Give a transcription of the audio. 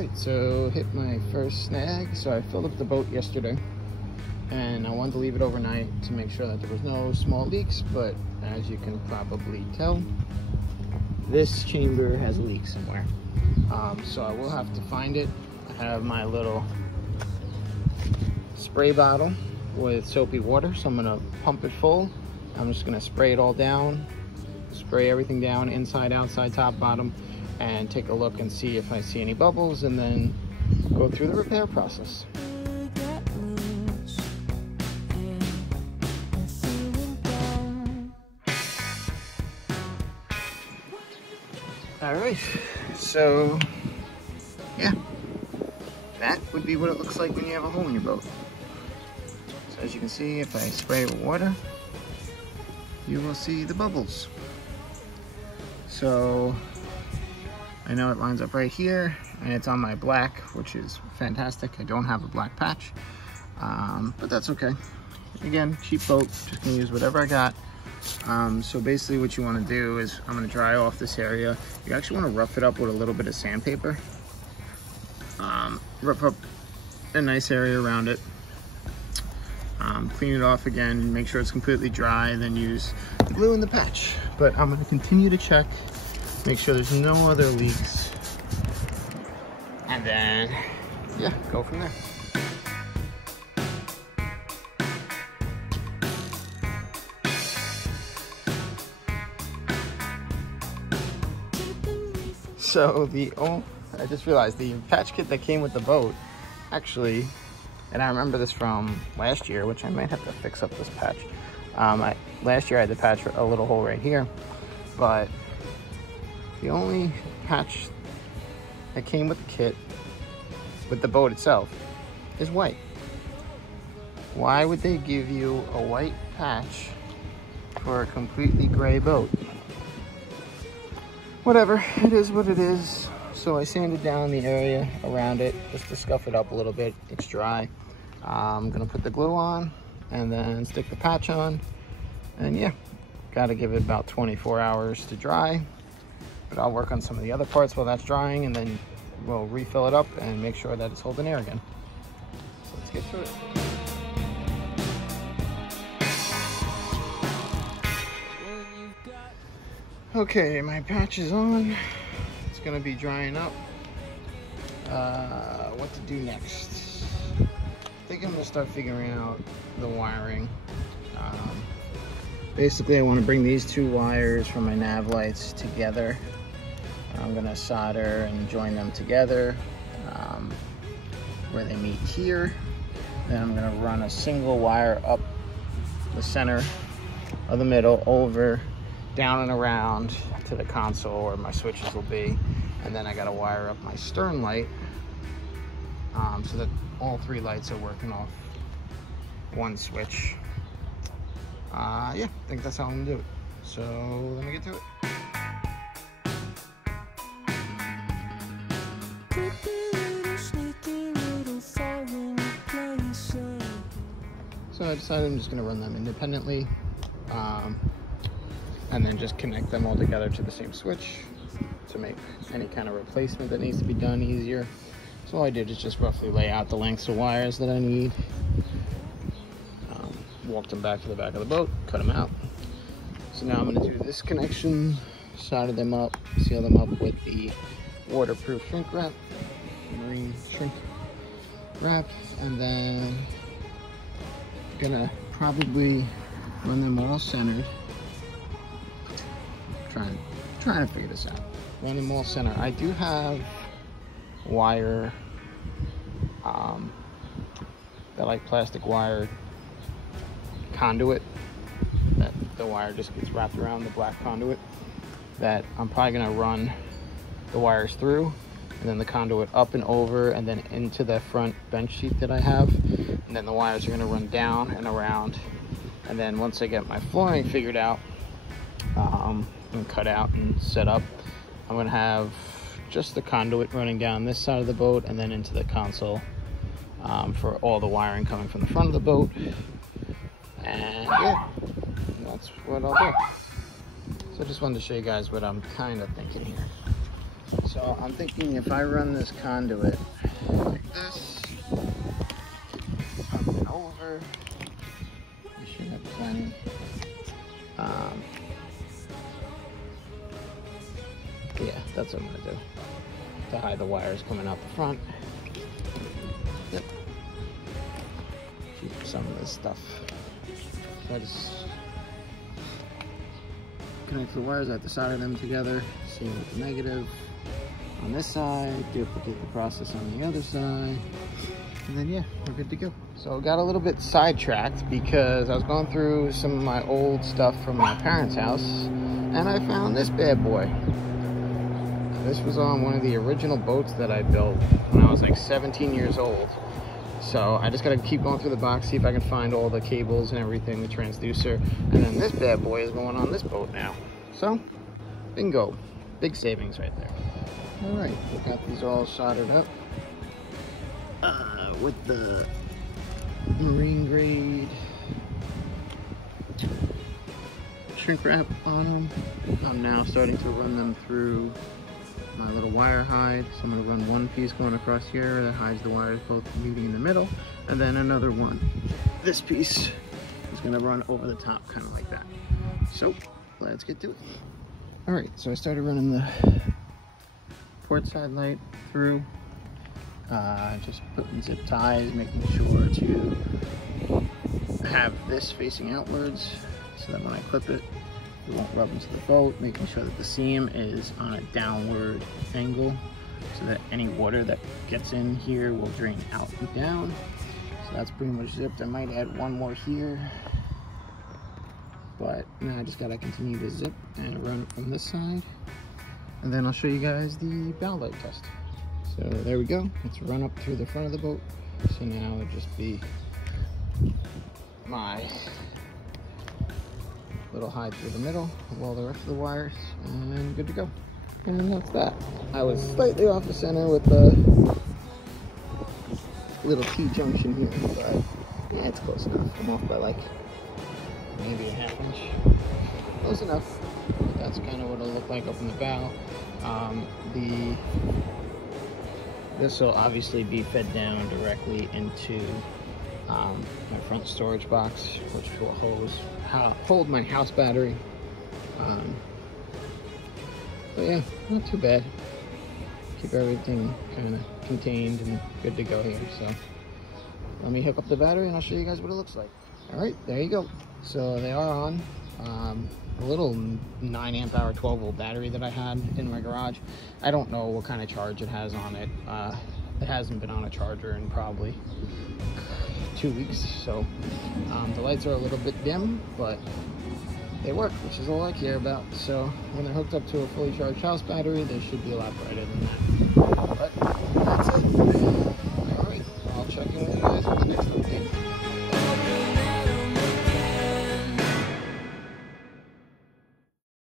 Alright, so hit my first snag. So I filled up the boat yesterday and I wanted to leave it overnight to make sure that there was no small leaks, but as you can probably tell, this chamber has a leak somewhere. So I will have to find it. I have my little spray bottle with soapy water, so I'm gonna pump it full. I'm just gonna spray it all down, spray everything down, inside, outside, top, bottom, and take a look and see if I see any bubbles, and then go through the repair process. All right, so yeah, that would be what it looks like when you have a hole in your boat. So as you can see, if I spray it with water, you will see the bubbles. So I know it lines up right here, and it's on my black, which is fantastic. I don't have a black patch, but that's okay. Again, cheap boat, just gonna use whatever I got. So basically what you want to do is, I'm going to dry off this area. You actually want to rough it up with a little bit of sandpaper. Rough up a nice area around it. Clean it off again, make sure it's completely dry, and then use the glue in the patch. But I'm going to continue to check, make sure there's no other leaks, and then yeah, go from there. So I just realized the patch kit that came with the boat, actually, and I remember this from last year, which I might have to fix up this patch. Last year I had to patch a little hole right here, but the only patch that came with the kit, with the boat itself, is white. Why would they give you a white patch for a completely gray boat? Whatever, it is what it is. So I sanded down the area around it just to scuff it up a little bit. It's dry. I'm gonna put the glue on and then stick the patch on. And yeah, gotta give it about 24 hours to dry. But I'll work on some of the other parts while that's drying, and then we'll refill it up and make sure that it's holding air again. So let's get to it. Okay, my patch is on. It's gonna be drying up. What to do next? I think I'm gonna start figuring out the wiring. Basically, I want to bring these two wires from my nav lights together. I'm gonna solder and join them together where they meet here. Then I'm gonna run a single wire up the center of the middle, over, down and around to the console where my switches will be, and then I got to wire up my stern light so that all three lights are working off one switch. Yeah, I think that's how I'm gonna do it. So let me get to it. So I decided I'm just gonna run them independently. And then just connect them all together to the same switch to make any kind of replacement that needs to be done easier. So all I did is just roughly lay out the lengths of wires that I need. Walked them back to the back of the boat, cut them out. So now I'm going to do this connection, solder them up, seal them up with the waterproof shrink wrap, marine shrink wrap, and then I'm gonna probably run them all centered. Trying to figure this out. Run them all center. I do have wire, that like plastic wire conduit, that the wire just gets wrapped around, the black conduit, that I'm probably gonna run the wires through, and then the conduit up and over, and then into the front bench seat that I have, and then the wires are gonna run down and around, and then once I get my flooring figured out, and cut out and set up, I'm gonna have just the conduit running down this side of the boat and then into the console for all the wiring coming from the front of the boat. And yeah, that's what I'll do. So I just wanted to show you guys what I'm kind of thinking here. So I'm thinking if I run this conduit like this, up and over, you should have plenty. Yeah, that's what I'm gonna do to hide the wires coming out the front. Yep. Keep some of this stuff. So I just connect the wires at the side of them together. Same with the negative on this side. Duplicate the process on the other side. And then yeah, we're good to go. So I got a little bit sidetracked because I was going through some of my old stuff from my parents' house and I found this bad boy. This was on one of the original boats that I built when I was like 17 years old. So I just gotta keep going through the box, see if I can find all the cables and everything, the transducer. And then this bad boy is going on this boat now. So, bingo. Big savings right there. All right, we got these all soldered up with the marine grade shrink wrap on them. I'm now starting to run them through my little wire hide. So I'm going to run one piece going across here that hides the wires both meeting in the middle, and then another one. This piece is going to run over the top, kind of like that. So let's get to it. All right, so I started running the port side light through, just putting zip ties, making sure to have this facing outwards so that when I clip it, it won't rub into the boat, making sure that the seam is on a downward angle so that any water that gets in here will drain out and down. So that's pretty much zipped. I might add one more here, but now I just gotta continue to zip and run it from this side. And then I'll show you guys the bow light test. So there we go. It's run up through the front of the boat. So now it'll just be my little hide through the middle of all the rest of the wires, and good to go. And that's that. I was slightly off the center with the little T-junction here, but yeah, it's close enough. I'm off by like maybe a ½ inch. Close enough. But that's kind of what it'll look like up in the bow. This will obviously be fed down directly into my front storage box, which will hold my house battery. But yeah, not too bad. Keep everything kind of contained and good to go here. So let me hook up the battery and I'll show you guys what it looks like. All right, there you go. So they are on. A little 9 amp hour 12 volt battery that I had in my garage. I don't know what kind of charge it has on it. It hasn't been on a charger in probably 2 weeks, so the lights are a little bit dim, but they work, which is all I care about. So when they're hooked up to a fully charged house battery, they should be a lot brighter than that. But that's it.